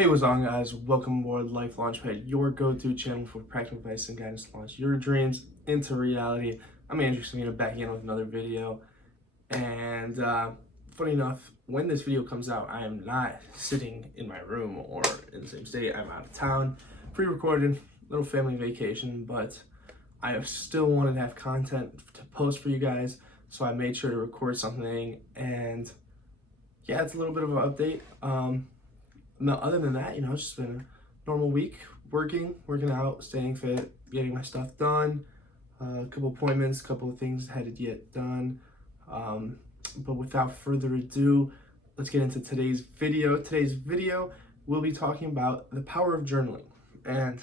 Hey, what's on, guys? Welcome aboard Life Launchpad, your go-to channel for practical advice and guidance to launch your dreams into reality. I'm Andrew Samina back again with another video. And funny enough, when this video comes out, I am not sitting in my room or in the same state. I'm out of town, pre-recorded, little family vacation, but I still wanted to have content to post for you guys, so I made sure to record something. And yeah, it's a little bit of an update. No, other than that, it's just been a normal week, working out, staying fit, getting my stuff done. A couple appointments, a couple of things had to get done. But without further ado, let's get into today's video. Today's video, we'll be talking about the power of journaling. And,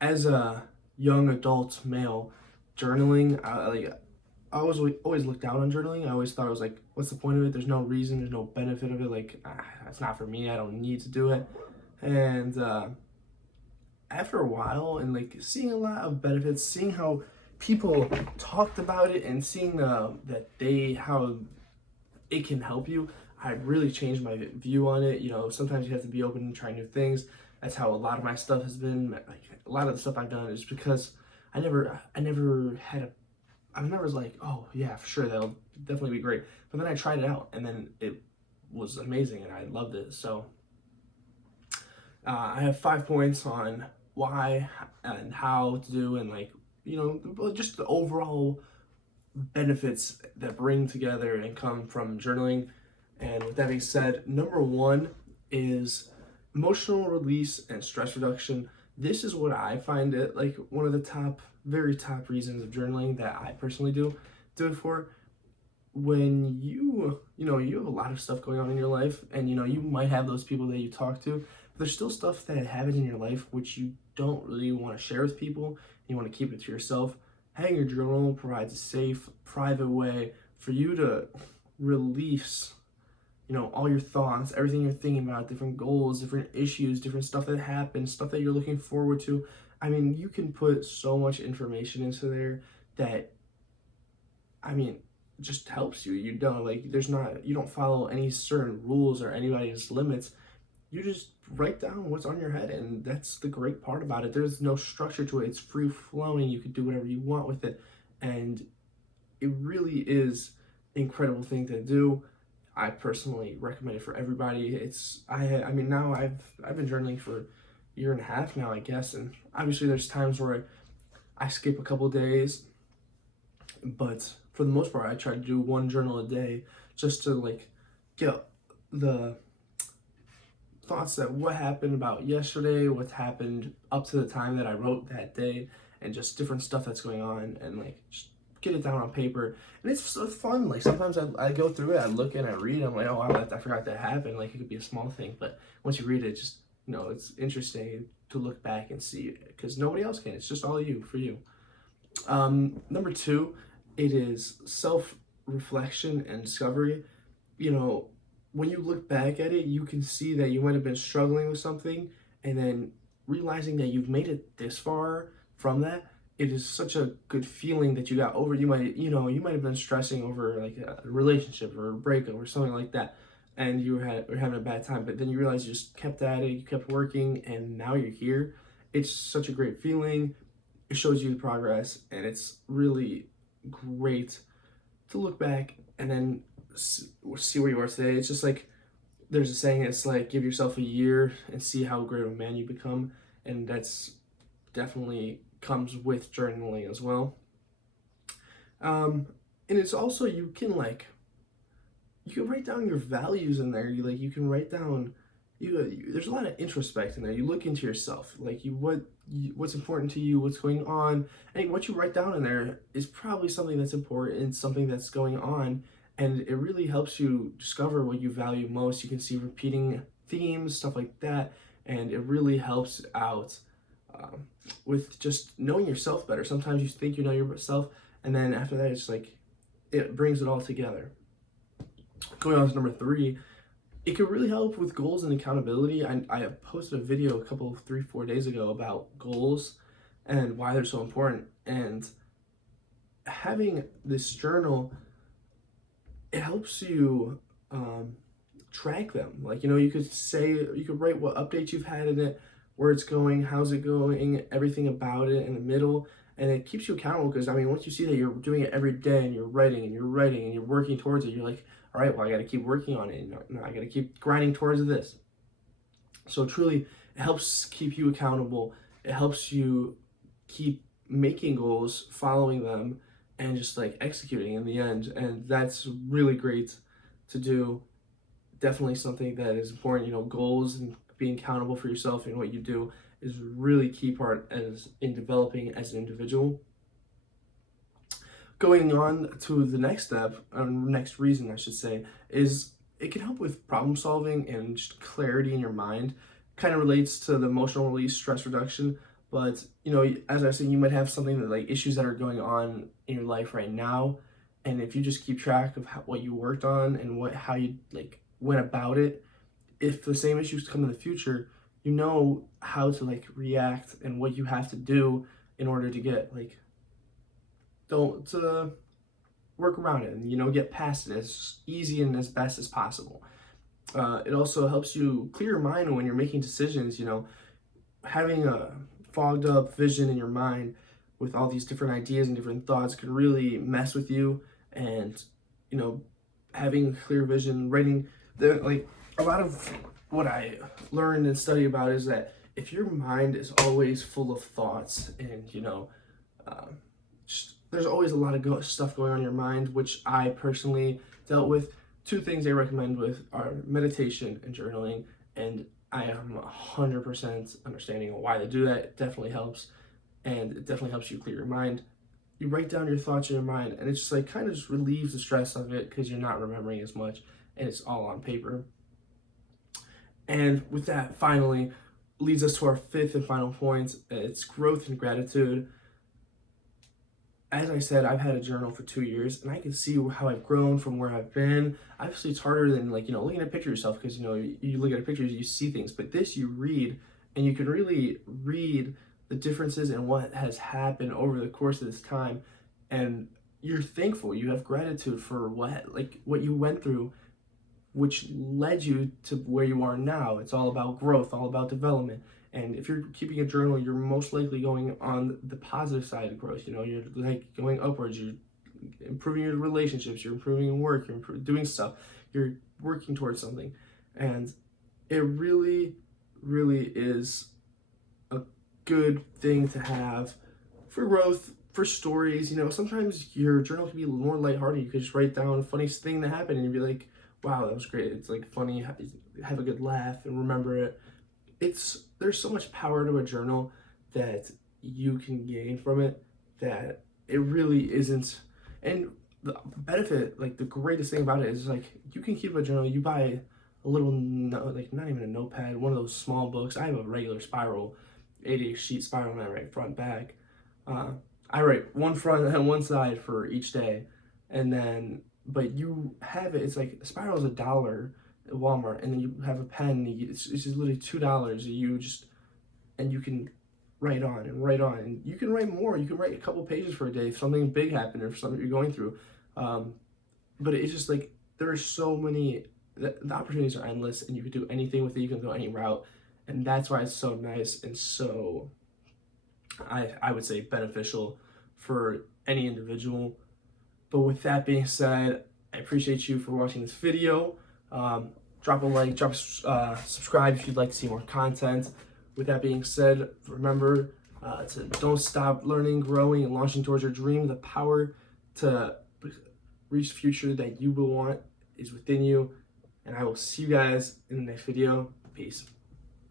as a young adult male, journaling, I always looked down on journaling. I always thought it was like, what's the point of it? There's no reason, there's no benefit of it. Like, it's not for me. I don't need to do it. And after a while, and like seeing a lot of benefits, seeing how people talked about it, and seeing how it can help you, I really changed my view on it. Sometimes you have to be open and try new things. That's how a lot of my stuff has been. Like, a lot of the stuff I've done is because I never was like, oh yeah, for sure, that'll definitely be great. But then I tried it out, and then it was amazing, and I loved it. So I have 5 points on why and how to do, and just the overall benefits that bring together and come from journaling. And with that being said, number one is emotional release and stress reduction. This is what I find it like one of the very top reasons of journaling that I personally do it for. When you have a lot of stuff going on in your life, and you might have those people that you talk to, but there's still stuff that happens in your life which you don't really want to share with people. You want to keep it to yourself. Having your journal provides a safe, private way for you to release all your thoughts, everything you're thinking about, different goals, different issues, different stuff that happens, stuff that you're looking forward to. I mean, you can put so much information into there that, just helps you. You don't follow any certain rules or anybody's limits. You just write down what's on your head, and that's the great part about it. There's no structure to it. It's free flowing. You can do whatever you want with it, and it really is an incredible thing to do. I personally recommend it for everybody. Now I've been journaling for a year and a half now, I guess, and obviously there's times where I skip a couple days, but for the most part I try to do one journal a day, just to get the thoughts that what happened about yesterday, what's happened up to the time that I wrote that day, and just different stuff that's going on, and just get it down on paper. And it's so fun. Like, sometimes I go through it, I look and I read, I'm like, oh wow, I forgot that happened. Like, it could be a small thing, but once you read it, just it's interesting to look back and see it, because nobody else can. It's just all you, for you. Number two, it is self-reflection and discovery. When you look back at it, you can see that you might have been struggling with something, and then realizing that you've made it this far from that, it is such a good feeling that you got over. You might have been stressing over like a relationship or a breakup or something like that, and you were having a bad time, but then you realize you just kept at it, you kept working, and now you're here. It's such a great feeling. It shows you the progress, and it's really great to look back and then see where you are today. It's just like, there's a saying, it's like, give yourself a year and see how great of a man you become, and that's definitely comes with journaling as well. And it's also, you can write down your values in there. You can write down, there's a lot of introspect in there. You look into yourself, what's important to you, what's going on, and what you write down in there is probably something that's important, something that's going on, and it really helps you discover what you value most. You can see repeating themes, stuff like that, and it really helps out with just knowing yourself better. Sometimes you think you know yourself, and then after that, it's like it brings it all together. Going on to number three, it could really help with goals and accountability. I posted a video a couple, 3-4 days ago about goals and why they're so important. And having this journal, it helps you track them. Like, you could say, you could write what updates you've had in it, where it's going, how's it going, everything about it in the middle. And it keeps you accountable because, I mean, once you see that you're doing it every day and you're writing and you're writing and you're working towards it, you're like, all right, well, I got to keep working on it. I got to keep grinding towards this. So truly, it helps keep you accountable. It helps you keep making goals, following them, and just like executing in the end. And that's really great to do. Definitely something that is important. Goals and being accountable for yourself and what you do is a really key part as in developing as an individual. Going on to the next step, or next reason I should say, is it can help with problem solving and just clarity in your mind. Kind of relates to the emotional release, stress reduction. But as I was saying, you might have something that like issues that are going on in your life right now, and if you just keep track of what you worked on and how you like went about it, if the same issues come in the future, you know how to like react and what you have to do in order to get like don't work around it and get past it as easy and as best as possible. It also helps you clear your mind when you're making decisions. Having a fogged up vision in your mind with all these different ideas and different thoughts can really mess with you. And having clear vision, writing like a lot of what I learned and study about is that if your mind is always full of thoughts and there's always a lot of stuff going on in your mind, which I personally dealt with. Two things I recommend with are meditation and journaling, and I am 100% understanding why they do that. It definitely helps, and it definitely helps you clear your mind. You write down your thoughts in your mind, and it's just like kind of just relieves the stress of it because you're not remembering as much, and it's all on paper. And with that, finally, leads us to our fifth and final point. It's growth and gratitude. As I said, I've had a journal for 2 years, and I can see how I've grown from where I've been. Obviously, it's harder than looking at a picture of yourself because you look at a picture, you see things, but this you read, and you can really read the differences in what has happened over the course of this time, and you're thankful. You have gratitude for what you went through, which led you to where you are now. It's all about growth, all about development. And if you're keeping a journal, you're most likely going on the positive side of growth. You're like going upwards. You're improving your relationships. You're improving your work. You're doing stuff. You're working towards something. And it really, really is a good thing to have for growth, for stories. Sometimes your journal can be a little more lighthearted. You could just write down a funny thing that happened and you'd be like, wow, that was great. It's like funny, have a good laugh and remember it. There's so much power to a journal that you can gain from it that it really isn't. And the benefit, like the greatest thing about it is like you can keep a journal. You buy a little like not even a notepad, one of those small books. I have a regular spiral, 88 sheet spiral, and I write front back. I write one front and one side for each day, and then but you have it. It's like a spiral is $1 at Walmart, and then you have a pen. It's just literally $2. You can write on and write on, and you can write more. You can write a couple pages for a day if something big happened or if something you're going through. But it's just like there are so many. The opportunities are endless, and you can do anything with it. You can go any route, and that's why it's so nice and so I would say beneficial for any individual. But with that being said, I appreciate you for watching this video. Drop a like, subscribe if you'd like to see more content. With that being said, remember to don't stop learning, growing, and launching towards your dream. The power to reach the future that you will want is within you. And I will see you guys in the next video. Peace.